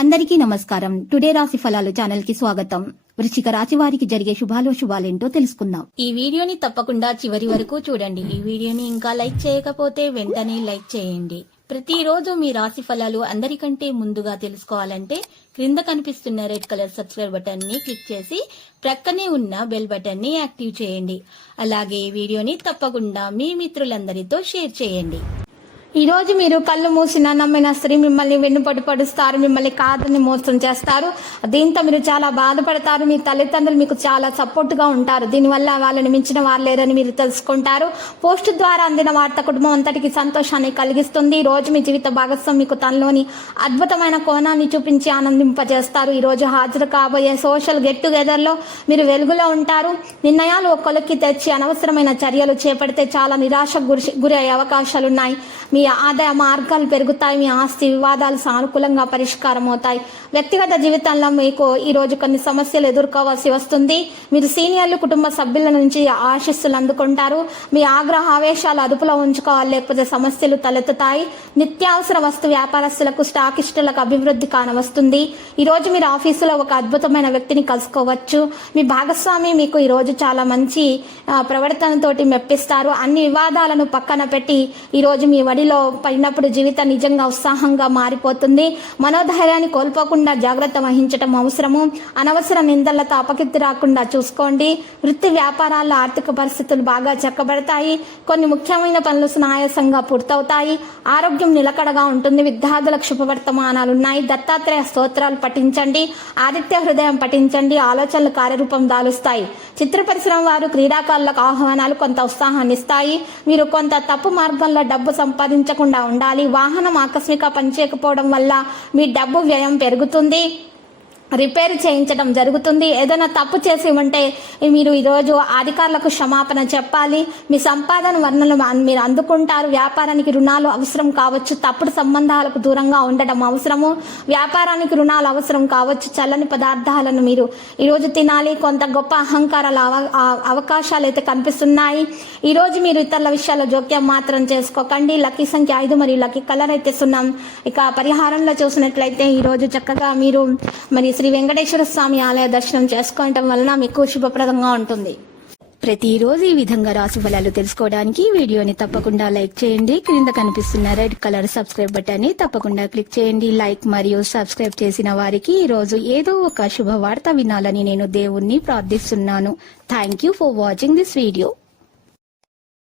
అందరికీ నమస్కారం. టుడే రాశి ఫలాలు ఛానల్ కి స్వాగతం. వృశ్చిక రాశి వారికి జరిగే శుభాలేంటో తెలుసుకుందాం. ఈ వీడియోని తప్పకుండా చివరి వరకు చూడండి. ఈ వీడియోని ఇంకా లైక్ చేయకపోతే వెంటనే లైక్ చేయండి. ప్రతిరోజు మీ రాశి ఫలాలు అందరికంటే ముందుగా తెలుసుకోవాలంటే క్రింద కనిపిస్తున్న రెడ్ కలర్ సబ్స్క్రైబ్ బటన్ ని క్లిక్ చేసి ప్రక్కనే ఉన్న బెల్ బటన్ ని యాక్టివ్ చేయండి. అలాగే ఈ వీడియోని తప్పకుండా మీ మిత్రులందరితో షేర్ చేయండి. ఈ రోజు మీరు కళ్ళు మూసిన నమ్మిన స్త్రీ మిమ్మల్ని వెన్నుపట్టు పడుస్తారు, మిమ్మల్ని కాదని మోసం చేస్తారు. దీంతో మీరు చాలా బాధపడతారు. మీ తల్లిదండ్రులు మీకు చాలా సపోర్ట్ గా ఉంటారు. దీనివల్ల వాళ్ళని మించిన వారు లేరని మీరు తెలుసుకుంటారు. పోస్ట్ ద్వారా అందిన వార్త కుటుంబం అంతటికి సంతోషాన్ని కలిగిస్తుంది. ఈ రోజు మీ జీవిత భాగస్వామి మీకు తనలోని అద్భుతమైన కోణాన్ని చూపించి ఆనందింపజేస్తారు. ఈ రోజు హాజరు కాబోయే సోషల్ గెట్ టుగెదర్ లో మీరు వెలుగులో ఉంటారు. నిర్ణయాలు ఒక్కొలకి తెచ్చి అనవసరమైన చర్యలు చేపడితే చాలా నిరాశకు గురయ్యే అవకాశాలున్నాయి. మీ ఆదాయ మార్గాలు పెరుగుతాయి. మీ ఆస్తి వివాదాలు సానుకూలంగా పరిష్కారం అవుతాయి. వ్యక్తిగత జీవితంలో మీకు ఈ రోజు కొన్ని సమస్యలు ఎదుర్కోవాల్సి వస్తుంది. మీరు సీనియర్లు కుటుంబ సభ్యుల నుంచి ఆశీస్సులు అందుకుంటారు. మీ ఆగ్రహ ఆవేశాలు అదుపులో ఉంచుకోవాలి, లేకపోతే సమస్యలు తలెత్తుతాయి. నిత్యావసర వస్తు వ్యాపారస్తులకు స్టాకిస్టులకు అభివృద్ధి కానవస్తుంది. ఈ రోజు మీరు ఆఫీసులో ఒక అద్భుతమైన వ్యక్తిని కలుసుకోవచ్చు. మీ భాగస్వామి మీకు ఈ రోజు చాలా మంచి ప్రవర్తనతోటి మెప్పిస్తారు. అన్ని వివాదాలను పక్కన పెట్టి ఈ రోజు మీ వడిలో పడినప్పుడు జీవితం నిజంగా ఉత్సాహంగా మారిపోతుంది. మనోధైర్యాన్ని కోల్పోకుండా జాగ్రత్త వహించడం అవసరము. అనవసర నిందలతో అపకీర్తి రాకుండా చూసుకోండి. వృత్తి వ్యాపారాల్లో ఆర్థిక పరిస్థితులు బాగా చక్కబడతాయి. కొన్ని ముఖ్యమైన పనులు సునాయాసంగా పూర్తవుతాయి. ఆరోగ్యం నిలకడగా ఉంటుంది. విద్యార్థులకు శుభవర్తమానాలు ఉన్నాయి. దత్తాత్రేయ స్తోత్రాలు పఠించండి. ఆదిత్య హృదయం పఠించండి. ఆలోచనలు కార్యరూపం దాలుస్తాయి. చిత్ర పరిశ్రమ వారు క్రీడాకారులకు ఆహ్వానాలు కొంత ఉత్సాహాన్ని ఇస్తాయి. మీరు కొంత తప్పు మార్గంలో డబ్బు సంపాదించకుండా ఉండాలి. వాహనం ఆకస్మిక పనిచేయకపోవడం వల్ల మీ డబ్బు వ్యయం పెరుగుతుంది. రిపేర్ చేయించడం జరుగుతుంది. ఏదైనా తప్పు చేసి ఉంటే మీరు ఈరోజు అధికారులకు క్షమాపణ చెప్పాలి. మీ సంపాదన వర్ణలు మీరు అందుకుంటారు. వ్యాపారానికి రుణాలు అవసరం కావచ్చు. తప్పుడు సంబంధాలకు దూరంగా ఉండడం అవసరము. వ్యాపారానికి రుణాలు అవసరం కావచ్చు. చల్లని పదార్థాలను మీరు ఈరోజు తినాలి. కొంత గొప్ప అహంకారాల అవకాశాలు అయితే కనిపిస్తున్నాయి. ఈరోజు మీరు ఇతరుల విషయాల్లో జోక్యం మాత్రం చేసుకోకండి. లక్కీ సంఖ్య 5 మరియు లక్కీ కలర్ అయితే సున్నాం. ఇక పరిహారంలో చూసినట్లయితే ఈరోజు చక్కగా మీరు మరి శ్రీ వెంకటేశ్వర స్వామి ఆలయ దర్శనం చేసుకోవటం వలన మీకు శుభప్రదంగా ఉంటుంది. ప్రతిరోజు ఈ విధంగా రాశి ఫలాలు తెలుసుకోవడానికి వీడియోని తప్పకుండా లైక్ చేయండి. క్రింద కనిపిస్తున్న రెడ్ కలర్ సబ్స్క్రైబ్ బటన్ ని తప్పకుండా క్లిక్ చేయండి. లైక్ మరియు సబ్స్క్రైబ్ చేసిన వారికి ఈ రోజు ఏదో ఒక శుభవార్త వినాలని నేను దేవుణ్ణి ప్రార్థిస్తున్నాను. Thank you for watching this video.